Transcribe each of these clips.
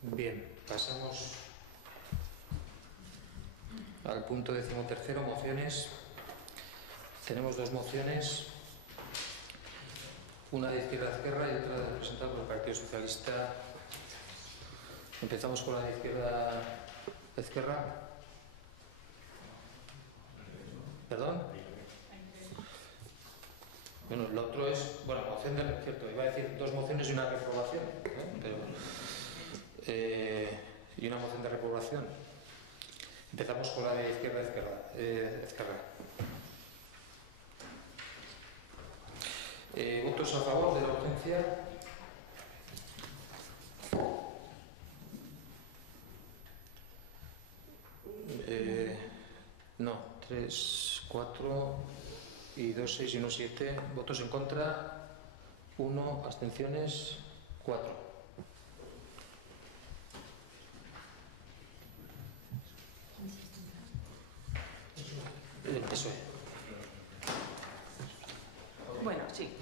Bien, pasamos al punto 13º, mociones. Tenemos dos mociones, una de Izquierda Ezquerra y otra presentada por el Partido Socialista. Empezamos con la de Izquierda Ezquerra. ¿Perdón? Bueno, lo otro es, moción de, cierto, iba a decir dos mociones y una reprobación, y una moción de reprobación. Empezamos con la de Izquierda Ezquerra. ¿Votos a favor de la urgencia? No, 3, 4 y 2, 6 y 1, 7. ¿Votos en contra? 1, abstenciones, 4. Eso es. Bueno, sí.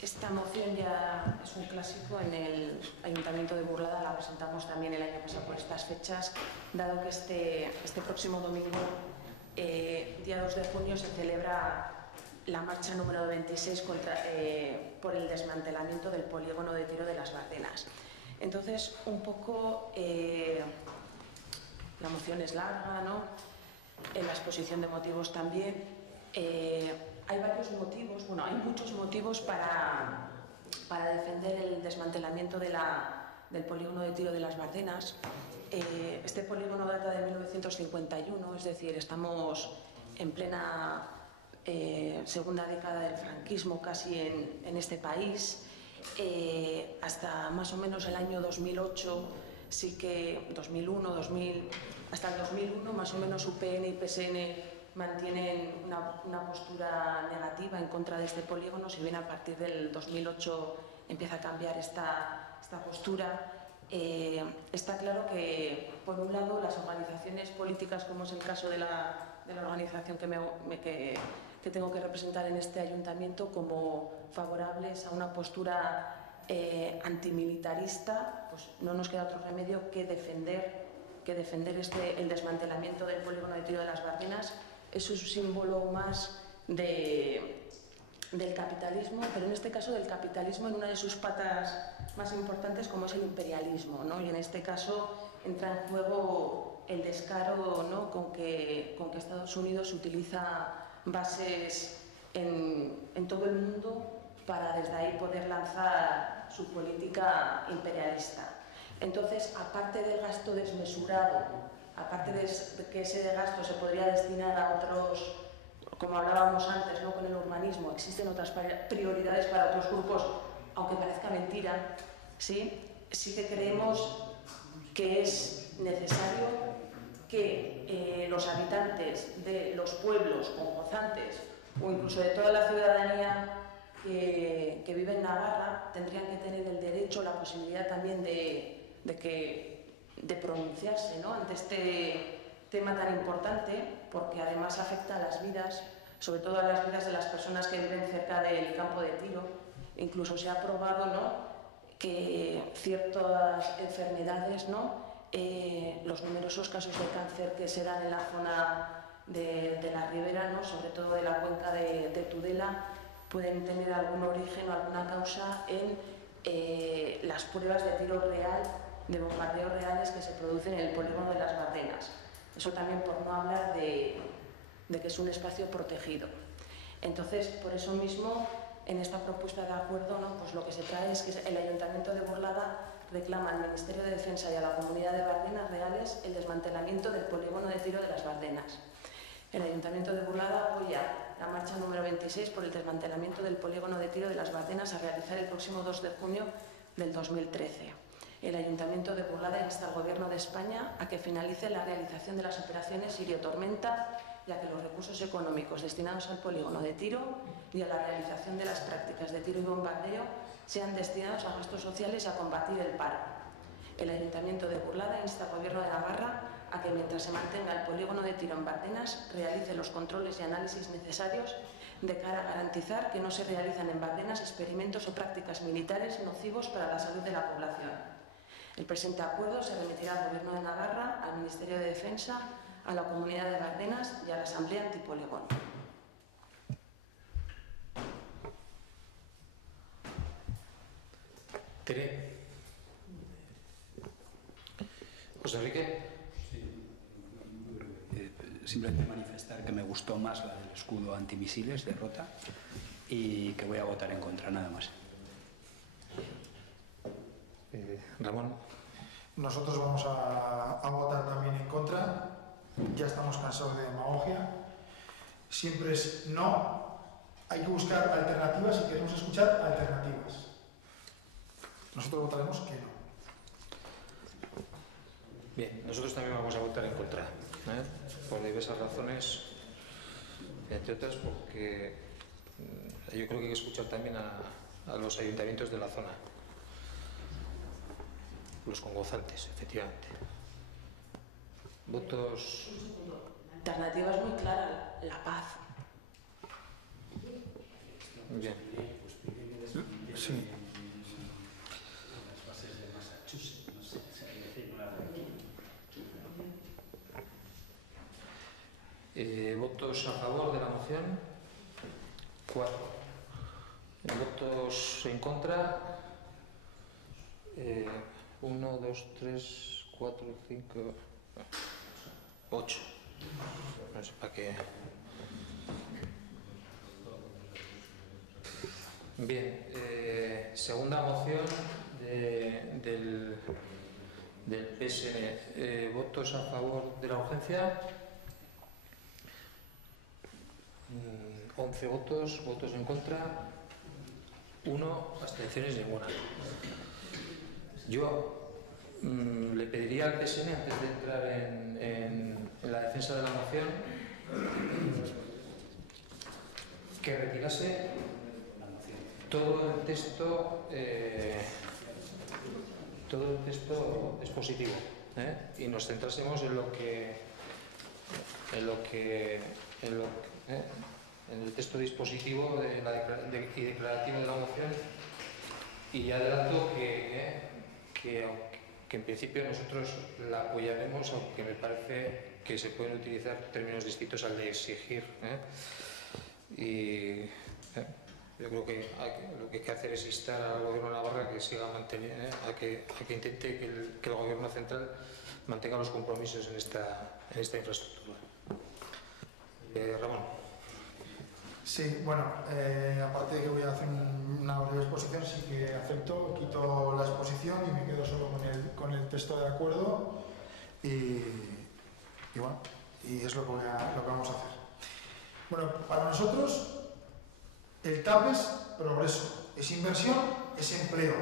Esta moción ya es un clásico en el Ayuntamiento de Burlada, la presentamos también el año pasado por estas fechas, dado que este próximo domingo, día 2 de junio, se celebra la marcha número 26 por el desmantelamiento del polígono de tiro de las Bardenas. Entonces, un poco, la moción es larga, ¿no? En la exposición de motivos también. Hay varios motivos, hay muchos motivos para defender el desmantelamiento del polígono de tiro de las Bardenas. Este polígono data de 1951, es decir, estamos en plena segunda década del franquismo casi en este país. Hasta más o menos el año 2008, sí que 2001, 2000, hasta el 2001 más o menos UPN y PSN mantienen una postura negativa en contra de este polígono, si bien a partir del 2008 empieza a cambiar esta postura. Está claro que, por un lado, las organizaciones políticas, como es el caso de la organización que tengo que representar en este ayuntamiento, como favorables a una postura antimilitarista, pues no nos queda otro remedio que defender el desmantelamiento del polígono de tiro de las Bardenas. Es un símbolo más del capitalismo, pero en este caso del capitalismo en una de sus patas más importantes, como es el imperialismo, ¿no? Y en este caso entra en juego el descaro, ¿no?, con que Estados Unidos utiliza bases en todo el mundo para desde ahí poder lanzar su política imperialista. Entonces, aparte del gasto desmesurado, aparte de que ese gasto se podría destinar a otros, como hablábamos antes, ¿no?, con el urbanismo, existen otras prioridades para otros grupos, aunque parezca mentira, sí que creemos que es necesario que los habitantes de los pueblos congorzantes o incluso de toda la ciudadanía que vive en Navarra tendrían que tener el derecho, la posibilidad también de pronunciarse, ¿no?, ante este tema tan importante, porque además afecta a las vidas, sobre todo a las vidas de las personas que viven cerca del campo de tiro. Incluso se ha probado, ¿no?, que ciertas enfermedades, ¿no?, los numerosos casos de cáncer que se dan en la zona de la ribera, ¿no?, sobre todo de la cuenca de Tudela, pueden tener algún origen o alguna causa en las pruebas de tiro real, de bombardeos reales que se producen en el polígono de las Bardenas. Eso también por no hablar de que es un espacio protegido. Entonces, por eso mismo, en esta propuesta de acuerdo, ¿no?, pues lo que se trae es que el Ayuntamiento de Burlada reclama al Ministerio de Defensa y a la Comunidad de Bardenas Reales el desmantelamiento del polígono de tiro de las Bardenas. El Ayuntamiento de Burlada apoya la marcha número 26 por el desmantelamiento del polígono de tiro de las Bardenas a realizar el próximo 2 de junio del 2013. El Ayuntamiento de Burlada insta al Gobierno de España a que finalice la realización de las operaciones Sirio Tormenta y a que los recursos económicos destinados al polígono de tiro y a la realización de las prácticas de tiro y bombardeo sean destinados a gastos sociales y a combatir el paro. El Ayuntamiento de Burlada insta al Gobierno de Navarra a que, mientras se mantenga el polígono de tiro en Bardenas, realice los controles y análisis necesarios de cara a garantizar que no se realizan en Bardenas experimentos o prácticas militares nocivos para la salud de la población. El presente acuerdo se remitirá al Gobierno de Navarra, al Ministerio de Defensa, a la Comunidad de Bardenas y a la Asamblea Antipoligón. Tere. José Enrique. Simplemente manifestar que me gustó más la del escudo antimisiles de Rota y que voy a votar en contra, nada más. Ramón. Nosotros vamos a votar también en contra. Ya estamos cansados de demagogia. Siempre es no. Hay que buscar alternativas y queremos escuchar alternativas. Nosotros votaremos que no. Bien, nosotros también vamos a votar en contra, por diversas razones, entre otras porque yo creo que hay que escuchar también a los ayuntamientos de la zona, los congozantes, efectivamente. Votos. La alternativa es muy clara, la paz. Bien. Sí. ¿Votos a favor de la moción? 4. ¿Votos en contra? 1, 2, 3, 4, 5, 8. No sé para qué. Bien, segunda moción del PSN. ¿Votos a favor de la urgencia? 11 votos, votos en contra, 1, abstenciones ninguna. Yo le pediría al PSN, antes de entrar en la defensa de la moción, que retirase todo el texto expositivo, y nos centrásemos en el texto dispositivo y declarativo de la moción, y adelanto que en principio nosotros la apoyaremos, aunque me parece que se pueden utilizar términos distintos al de exigir, y yo creo que lo que hay que hacer es instar al Gobierno de Navarra que siga manteniendo, a que intente que el Gobierno central mantenga los compromisos en esta infraestructura. Ramón. Sí, bueno, aparte de que voy a hacer una breve exposición, sí que acepto, quito la exposición y me quedo solo con el texto de acuerdo y bueno, y es lo que vamos a hacer. Bueno, para nosotros el TAP es progreso, es inversión, es empleo,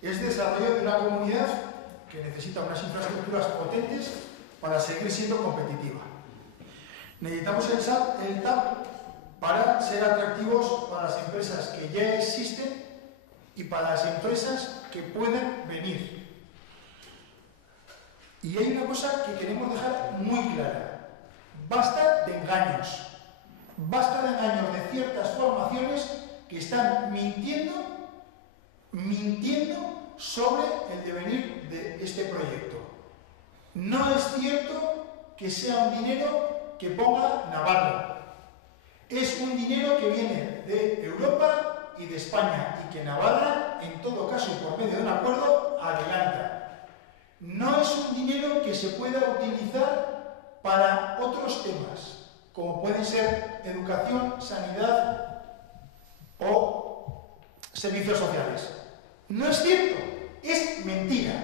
es desarrollo de una comunidad que necesita unas infraestructuras potentes para seguir siendo competitiva. Necesitamos el TAP para ser atractivos para las empresas que ya existen y para las empresas que puedan venir. Y hay una cosa que queremos dejar muy clara. Basta de engaños. Basta de engaños de ciertas formaciones que están mintiendo sobre el devenir de este proyecto. No es cierto que sea un dinero que ponga Navarra. Es un dinero que viene de Europa y de España y que Navarra, en todo caso y por medio de un acuerdo, adelanta. No es un dinero que se pueda utilizar para otros temas, como pueden ser educación, sanidad o servicios sociales. No es cierto, es mentira.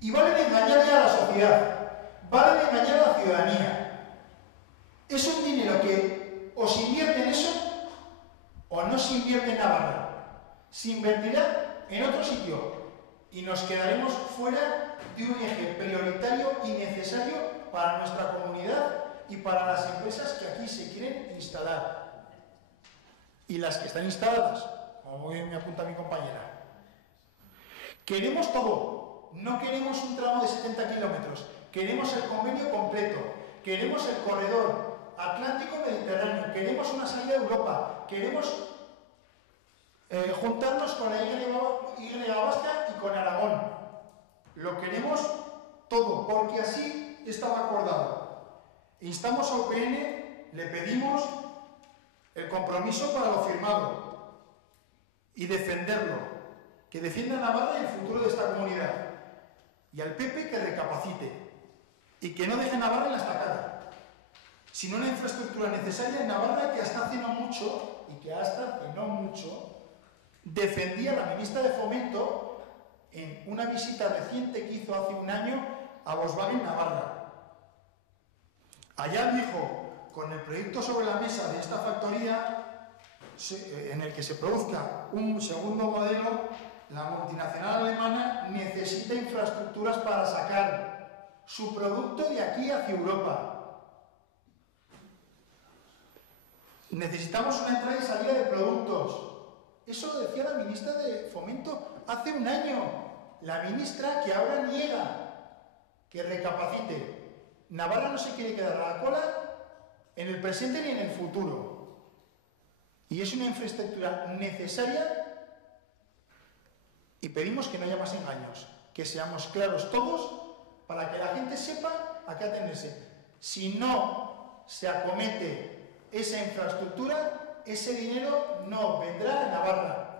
Y vale de engañar ya a la sociedad, vale de engañar a la ciudadanía. Es un dinero que o se invierte en eso o no se invierte en Navarra. Se invertirá en otro sitio y nos quedaremos fuera de un eje prioritario y necesario para nuestra comunidad y para las empresas que aquí se quieren instalar. Y las que están instaladas, como bien me apunta mi compañera. Queremos todo, no queremos un tramo de 70 kilómetros, queremos el convenio completo, queremos el corredor Atlántico-Mediterráneo, queremos una salida a Europa, queremos juntarnos con la Y vasca y con Aragón. Lo queremos todo, porque así estaba acordado. Instamos a UPN, le pedimos el compromiso para lo firmado y defenderlo, que defienda Navarra y el futuro de esta comunidad. Y al PP que recapacite y que no deje Navarra en la estacada, sino una infraestructura necesaria en Navarra que hasta hace no mucho, defendía la ministra de Fomento en una visita reciente que hizo hace un año a Volkswagen Navarra. Allá dijo, con el proyecto sobre la mesa de esta factoría, en el que se produzca un segundo modelo, la multinacional alemana necesita infraestructuras para sacar su producto de aquí hacia Europa. Necesitamos una entrada y salida de productos. Eso lo decía la ministra de Fomento hace un año. La ministra que ahora niega que recapacite. Navarra no se quiere quedar a la cola en el presente ni en el futuro. Y es una infraestructura necesaria y pedimos que no haya más engaños, que seamos claros todos para que la gente sepa a qué atenerse. Si no se acomete esa infraestructura, ese dinero no vendrá a Navarra.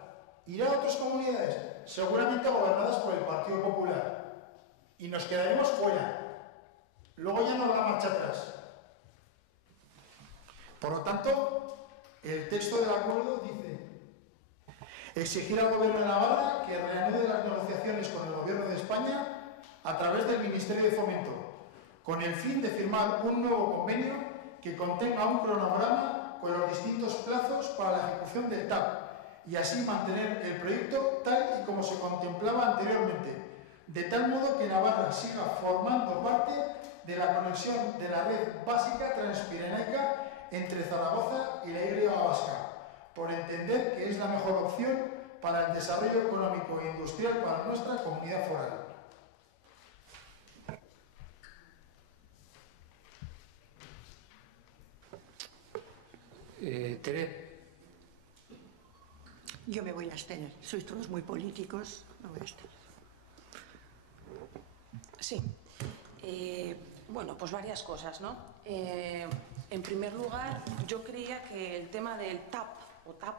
Irá a otras comunidades, seguramente gobernadas por el Partido Popular. Y nos quedaremos fuera. Luego ya no habrá marcha atrás. Por lo tanto, el texto del acuerdo dice: exigir al Gobierno de Navarra que reanude las negociaciones con el Gobierno de España a través del Ministerio de Fomento, con el fin de firmar un nuevo convenio que contenga un cronograma con los distintos plazos para la ejecución del TAP y así mantener el proyecto tal y como se contemplaba anteriormente, de tal modo que Navarra siga formando parte de la conexión de la red básica transpirenaica entre Zaragoza y la Y vasca, por entender que es la mejor opción para el desarrollo económico e industrial para nuestra comunidad foral. Tere. Yo me voy a abstener. Sois todos muy políticos. Me voy a abstener. Sí. Bueno, pues varias cosas, ¿no? En primer lugar, yo creía que el tema del TAP, o TAP,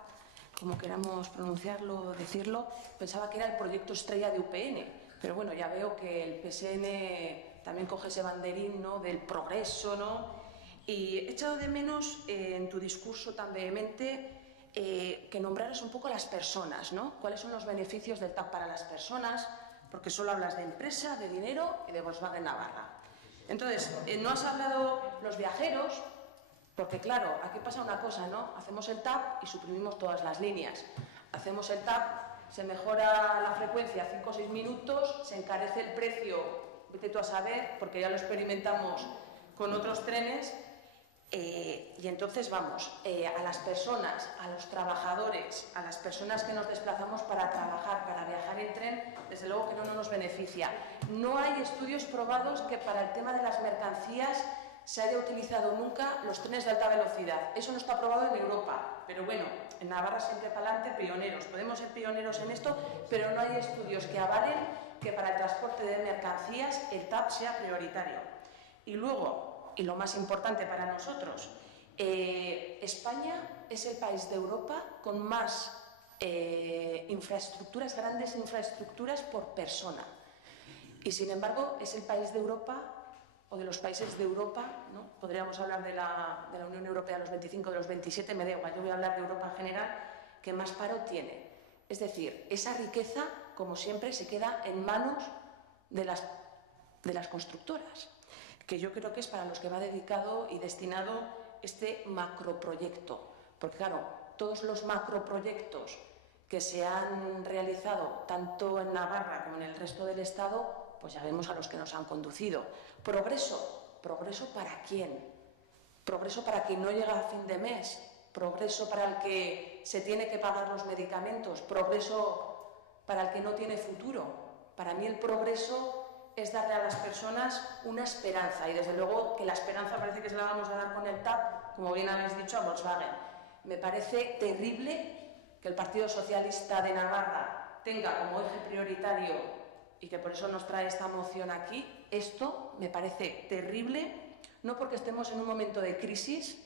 como queramos pronunciarlo, decirlo, pensaba que era el proyecto estrella de UPN. Pero bueno, ya veo que el PSN también coge ese banderín, ¿no?, del progreso, ¿no? Y he echado de menos en tu discurso tan vehemente que nombraras un poco a las personas, ¿no? ¿Cuáles son los beneficios del TAP para las personas? Porque solo hablas de empresa, de dinero y de Volkswagen Navarra. Entonces, no has hablado los viajeros, porque claro, aquí pasa una cosa, ¿no? Hacemos el TAP y suprimimos todas las líneas. Hacemos el TAP, se mejora la frecuencia 5 o 6 minutos, se encarece el precio, vete tú a saber, porque ya lo experimentamos con otros trenes. Y entonces vamos, a las personas, a los trabajadores, a las personas que nos desplazamos para trabajar, para viajar en tren, desde luego que no nos beneficia. No hay estudios probados que para el tema de las mercancías se haya utilizado nunca los trenes de alta velocidad. Eso no está probado en Europa, pero bueno, en Navarra siempre para adelante, pioneros. Podemos ser pioneros en esto, pero no hay estudios que avalen que para el transporte de mercancías el TAP sea prioritario. Y luego, y lo más importante para nosotros, España es el país de Europa con más infraestructuras, grandes infraestructuras por persona. Y sin embargo es el país de Europa, o de los países de Europa, ¿no? Podríamos hablar de la Unión Europea, los 25, de los 27, me da igual, yo voy a hablar de Europa en general, que más paro tiene. Es decir, esa riqueza, como siempre, se queda en manos de las constructoras, que yo creo que es para los que va dedicado y destinado este macroproyecto. Porque claro, todos los macroproyectos que se han realizado tanto en Navarra como en el resto del Estado, pues ya vemos a los que nos han conducido. Progreso, ¿progreso para quién? Progreso para quien no llega a fin de mes, progreso para el que se tiene que pagar los medicamentos, progreso para el que no tiene futuro. Para mí el progreso es darle a las personas una esperanza, y desde luego que la esperanza parece que se la vamos a dar con el TAP, como bien habéis dicho, a Volkswagen. Me parece terrible que el Partido Socialista de Navarra tenga como eje prioritario y que por eso nos trae esta moción aquí. Esto me parece terrible, no porque estemos en un momento de crisis,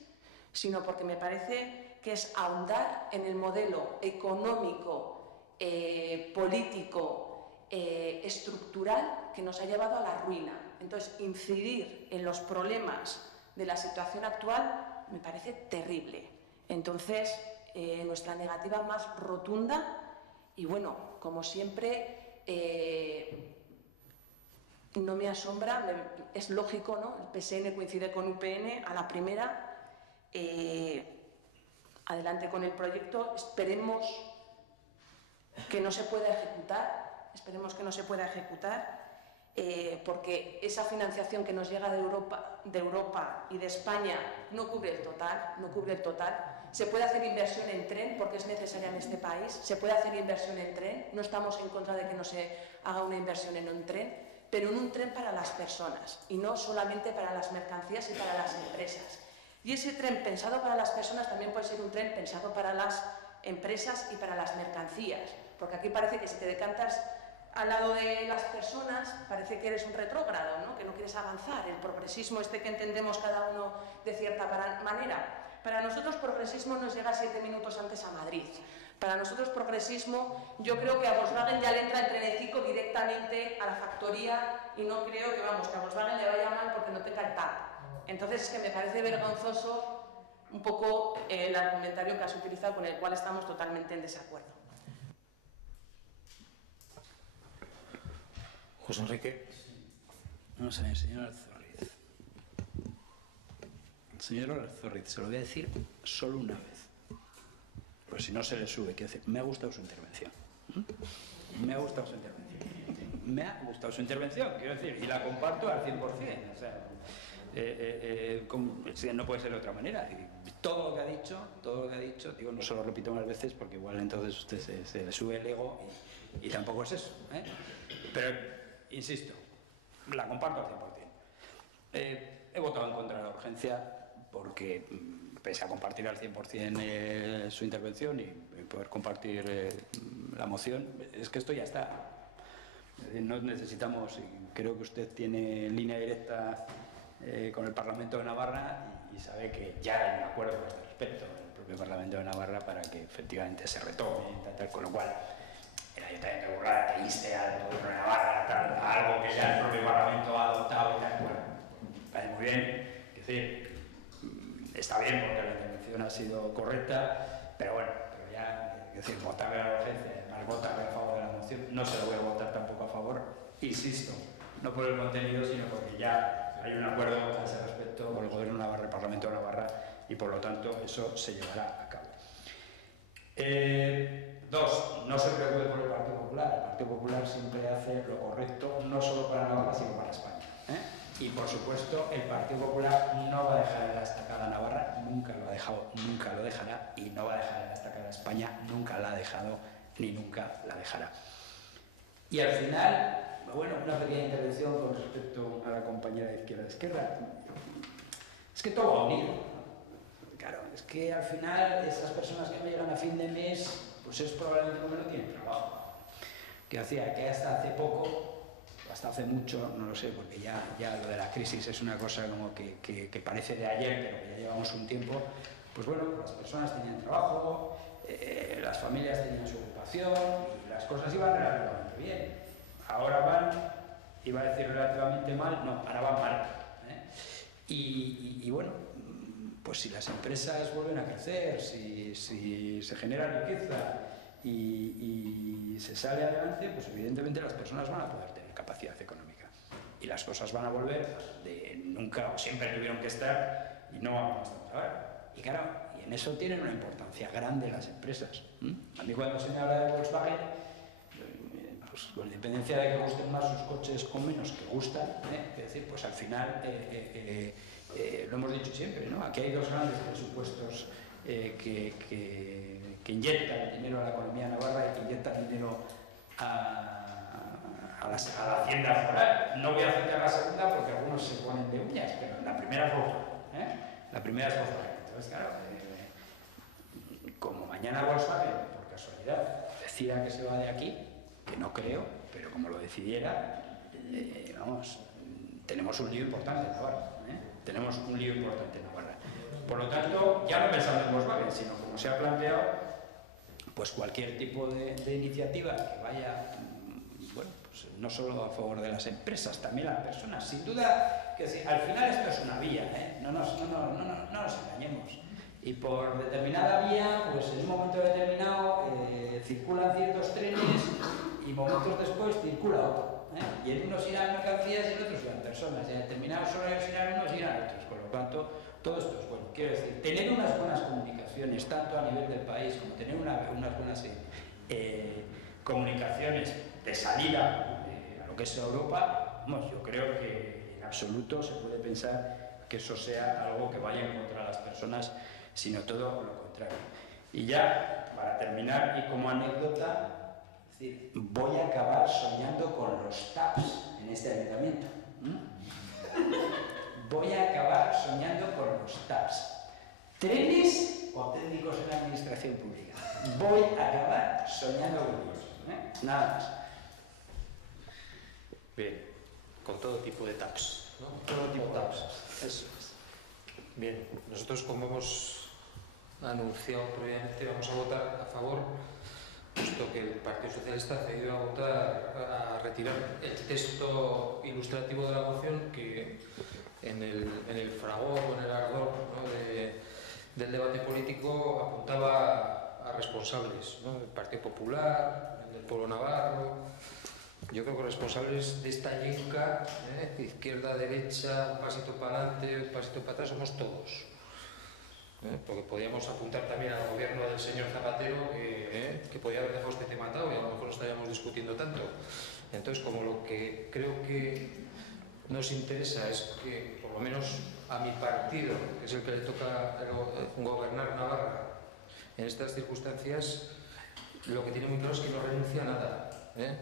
sino porque me parece que es ahondar en el modelo económico, político, estructural que nos ha llevado a la ruina. Entonces, incidir en los problemas de la situación actual me parece terrible. Entonces, nuestra negativa más rotunda y, bueno, como siempre, no me asombra, es lógico, ¿no? El PSN coincide con UPN a la primera. Adelante con el proyecto, esperemos que no se pueda ejecutar, porque esa financiación que nos llega de Europa y de España no cubre el total, Se puede hacer inversión en tren, porque es necesaria en este país, se puede hacer inversión en tren, no estamos en contra de que no se haga una inversión en un tren, pero en un tren para las personas y no solamente para las mercancías y para las empresas. Y ese tren pensado para las personas también puede ser un tren pensado para las empresas y para las mercancías, porque aquí parece que si te decantas al lado de las personas parece que eres un retrógrado, ¿no? Que no quieres avanzar, el progresismo este que entendemos cada uno de cierta manera. Para nosotros progresismo nos llega 7 minutos antes a Madrid. Para nosotros progresismo, yo creo que a Volkswagen ya le entra el trenecico directamente a la factoría y no creo que, vamos, que a Volkswagen le vaya mal porque no tenga el TAP. Entonces es que me parece vergonzoso un poco el argumentario que has utilizado, con el cual estamos totalmente en desacuerdo. José Enrique. Vamos a ver, señor Alzorriz. Señor Alzorriz, se lo voy a decir solo una vez. Pues si no se le sube, quiero decir, me ha gustado su intervención. Me ha gustado su intervención. Me ha gustado su intervención, quiero decir, y la comparto al 100%. O sea, no puede ser de otra manera. Todo lo que ha dicho, digo, no se lo repito más veces porque igual entonces usted se le sube el ego y tampoco es eso, ¿eh? Pero, insisto, la comparto al 100%. He votado en contra de la urgencia porque, pese a compartir al 100% su intervención y poder compartir la moción, es que esto ya está. No necesitamos, creo que usted tiene línea directa con el Parlamento de Navarra y sabe que ya hay un acuerdo a este respecto en el propio Parlamento de Navarra para que efectivamente se retome, con lo cual el Ayuntamiento de Burlada que inste al Gobierno de Navarra a algo que ya el propio Parlamento ha adoptado y tal, bueno, parece muy bien, es decir, está bien porque la intervención ha sido correcta, pero bueno, es decir, votarle a la urgencia, además votarle a favor de la moción, no se lo voy a votar tampoco a favor, insisto, no por el contenido, sino porque ya hay un acuerdo a ese respecto con el Gobierno de Navarra, el Parlamento de Navarra, y por lo tanto eso se llevará a cabo. Dos, no se preocupe por el Partido Popular. El Partido Popular siempre hace lo correcto, no solo para Navarra, sino para España, ¿eh? Y por supuesto, el Partido Popular no va a dejar en la estacada a Navarra, nunca lo ha dejado, nunca lo dejará, y no va a dejar en la estacada a España, nunca la ha dejado, ni nunca la dejará. Y al final, bueno, una pequeña intervención con respecto a la compañera de izquierda. Es que todo va unido. Claro, es que al final esas personas que no llegan a fin de mes, pues es probablemente porque no tienen trabajo. Que hacía que hasta hace poco, hasta hace mucho, no lo sé, porque ya lo de la crisis es una cosa como que parece de ayer, pero que ya llevamos un tiempo, pues bueno, las personas tenían trabajo, las familias tenían su ocupación y las cosas iban relativamente bien. Ahora van, iba a decir relativamente mal, no, ahora van mal, ¿eh? Y bueno, pues si las empresas vuelven a crecer, si se genera riqueza y se sale adelante, pues evidentemente las personas van a poder tener capacidad económica. Y las cosas van a volver de nunca o siempre tuvieron que estar y no vamos a estar ahora. Y claro, y en eso tienen una importancia grande las empresas. A mí cuando se me habla de Volkswagen, con independencia de que gusten más sus coches con menos que gustan, es decir, pues al final, lo hemos dicho siempre, ¿no? Aquí hay dos grandes presupuestos que inyectan dinero a la economía navarra y que inyectan dinero a la hacienda foral. No voy a citar la segunda porque algunos se ponen de uñas, pero la primera es Volkswagen, La primera es Volkswagen. Entonces, claro, como mañana Volkswagen, por casualidad, decida que se va de aquí, que no creo, pero como lo decidiera, vamos, tenemos un lío importante en Navarra, tenemos un lío importante en Navarra. Por lo tanto, ya no pensando en Volkswagen, sino como se ha planteado, pues cualquier tipo de iniciativa que vaya, bueno, pues no solo a favor de las empresas, también a las personas. Sin duda, que sí, al final esto es una vía, no nos engañemos. Y por determinada vía, pues en un momento determinado circulan ciertos trenes y momentos después circula otro. Y en unos irán mercancías y en otros irán personas. Y en determinados horarios irán unos y irán otros. Por lo tanto, todo esto es bueno. Quiero decir, tener unas buenas comunicaciones, tanto a nivel del país como tener unas buenas comunicaciones de salida a lo que es Europa, vamos, yo creo que en absoluto se puede pensar que eso sea algo que vaya en contra de las personas, sino todo lo contrario. Y ya, para terminar, y como anécdota, es decir, voy a acabar soñando con los TAPs en este ayuntamiento. Voy a acabar soñando con los TAPs. ¿Trenes o técnicos en la administración pública? Voy a acabar soñando con ellos. Nada más. Bien, con todo tipo de TAPs, ¿no? Todo tipo de TAPs. Eso es. Bien, nosotros, como hemos anunciado previamente, vamos a votar a favor, puesto que el Partido Socialista ha ido a votar a retirar el texto ilustrativo de la moción que en el fragor o en el ardor, ¿no?, del debate político apuntaba a responsables, ¿no?, del Partido Popular, del Pueblo Navarro. Yo creo que responsables de esta yinca, izquierda, derecha, un pasito para adelante, un pasito para atrás, somos todos. Porque podíamos apuntar también al gobierno del señor Zapatero, que podía haber dejado este tema atado y a lo mejor no estaríamos discutiendo tanto. Entonces, como lo que creo que nos interesa es que, por lo menos a mi partido, que es el que le toca gobernar Navarra en estas circunstancias, lo que tiene muy claro es que no renuncia a nada.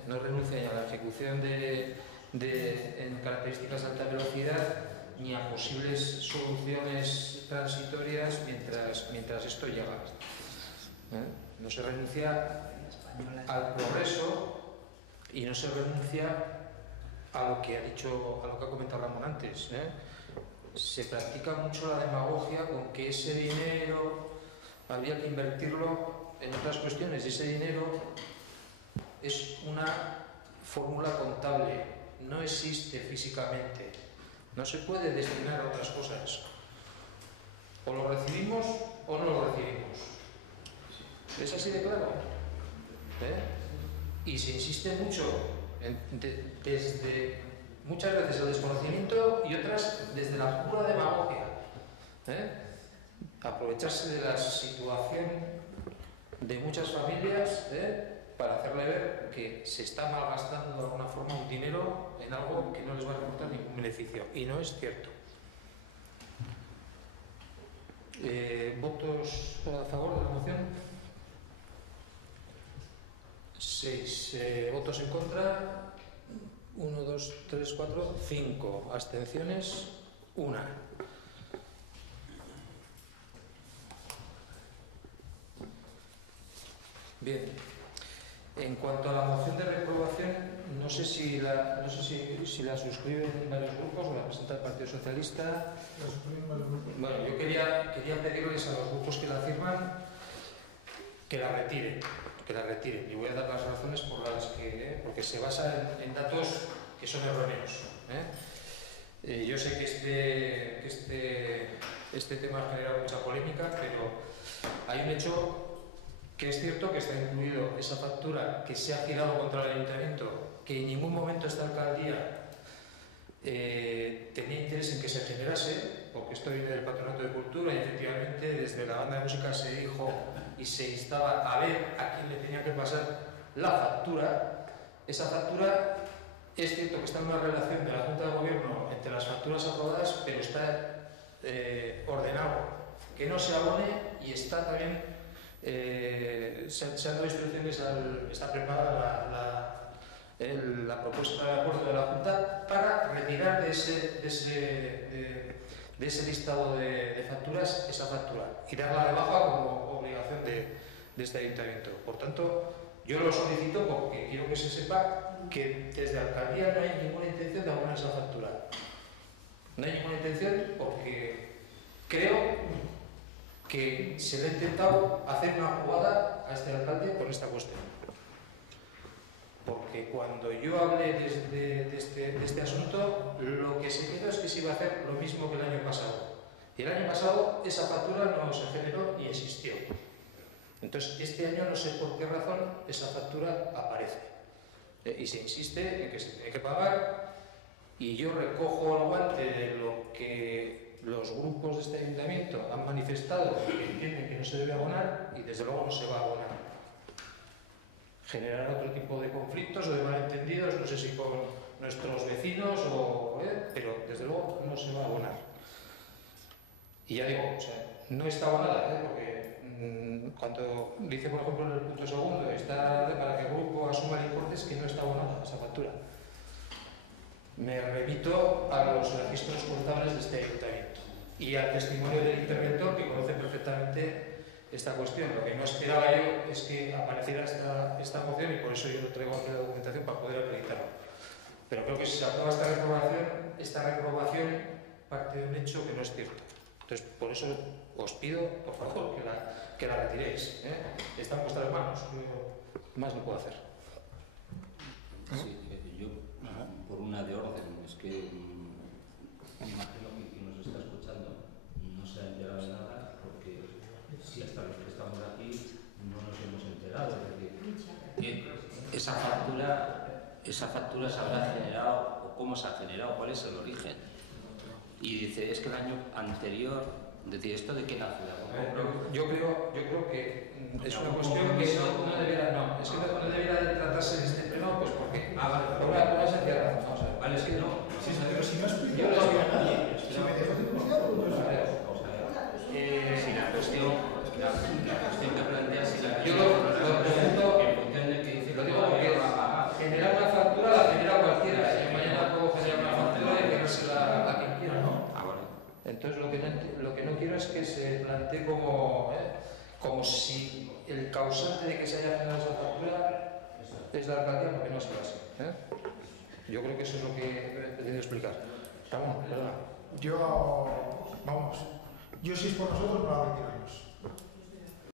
No renuncia ni a la ejecución en características de alta velocidad ni a posibles soluciones transitorias mientras esto llega. No se renuncia al progreso y no se renuncia a lo que ha comentado Ramón antes. Se practica mucho la demagogia con que ese dinero habría que invertirlo en otras cuestiones, y ese dinero es una fórmula contable, no existe físicamente, no se puede destinar a otras cosas. O lo recibimos o no lo recibimos. Es así de claro. Y se insiste mucho desde muchas veces el desconocimiento y otras desde la pura demagogia. Aprovecharse de la situación de muchas familias para hacerle ver que se está malgastando de alguna forma un dinero en algo que no les va a reportar ningún beneficio. Y no es cierto. ¿Votos a favor de la moción? 6. ¿Votos en contra? 1, 2, 3, 4, 5. ¿Abstenciones? 1. Bien. En cuanto a la moción de reprobación, no sé si la suscriben varios grupos o la presenta el Partido Socialista. Bueno, yo quería pedirles a los grupos que la firman que la retiren. Y voy a dar las razones por las que, porque se basa en datos que son erróneos. Yo sé que este tema ha generado mucha polémica, pero hay un hecho que es cierto que está incluido esa factura que se ha girado contra el ayuntamiento, que en ningún momento esta alcaldía tenía interés en que se generase, porque esto viene del Patronato de Cultura y efectivamente desde la banda de música se dijo y se instaba a ver a quién le tenía que pasar la factura. Esa factura es cierto que está en una relación de la Junta de Gobierno entre las facturas aprobadas, pero está ordenado que no se abone y está también se han dado instrucciones, está preparada la propuesta de acuerdo de la Junta para retirar de ese listado de facturas esa factura y darla de baja como obligación de este ayuntamiento. Por tanto, yo lo solicito porque quiero que se sepa que desde la alcaldía no hay ninguna intención de abonar esa factura. No hay ninguna intención porque creo que se le ha intentado hacer una jugada a este alcalde con esta cuestión. Porque cuando yo hablé de este asunto, lo que se quedó es que se iba a hacer lo mismo que el año pasado. Y el año pasado esa factura no se generó y existió. Entonces, este año no sé por qué razón esa factura aparece. Y se insiste en que se tiene que pagar, y yo recojo el guante de lo que los grupos de este ayuntamiento han manifestado, que entienden que no se debe abonar, y desde luego no se va a abonar. Generar otro tipo de conflictos o de malentendidos, no sé si con nuestros vecinos pero desde luego no se va a abonar. Y ya digo, o sea, no está abonada, porque cuando dice, por ejemplo, en el punto segundo, está para que el grupo asuma el importe, es que no está abonada esa factura. Me remito a los registros contables de este ayuntamiento y al testimonio del interventor, que conoce perfectamente esta cuestión. Lo que no esperaba yo es que apareciera esta moción, y por eso yo lo traigo aquí la documentación para poder acreditarlo. Pero creo que si se aprueba esta reprobación parte de un hecho que no es cierto. Entonces, por eso os pido, por favor, que la retiréis. Está en vuestras manos. Yo más no puedo hacer. Sí, yo, por una de orden, es que me imagino que quien nos está escuchando no se ha enterado de nada, porque si hasta los que estamos aquí no nos hemos enterado. Es decir, esa factura se habrá generado, o cómo se ha generado, cuál es el origen. Y dice, es que el año anterior, decir, ¿esto de qué nace? Yo creo que es una cuestión que no debiera de tratarse en este pleno, pues porque por una sencilla razón. Vamos a ver. Vale, si no. Pero si no explica, Yo lo digo. si me dejas de explicar, pues no sé. Si la cuestión que planteas, si la Yo lo pregunto, en función de que dice, lo digo porque generar una factura la genera cualquiera. Yo mañana puedo generar una factura y generársela a quien quiera, ¿no? Entonces lo que no quiero es que se plantee como si el causante de que se haya generado esa factura es la alcaldía, porque no es así. Yo creo que eso es lo que he querido explicar. Ramón, perdona. Yo si es por nosotros, no la retiraré.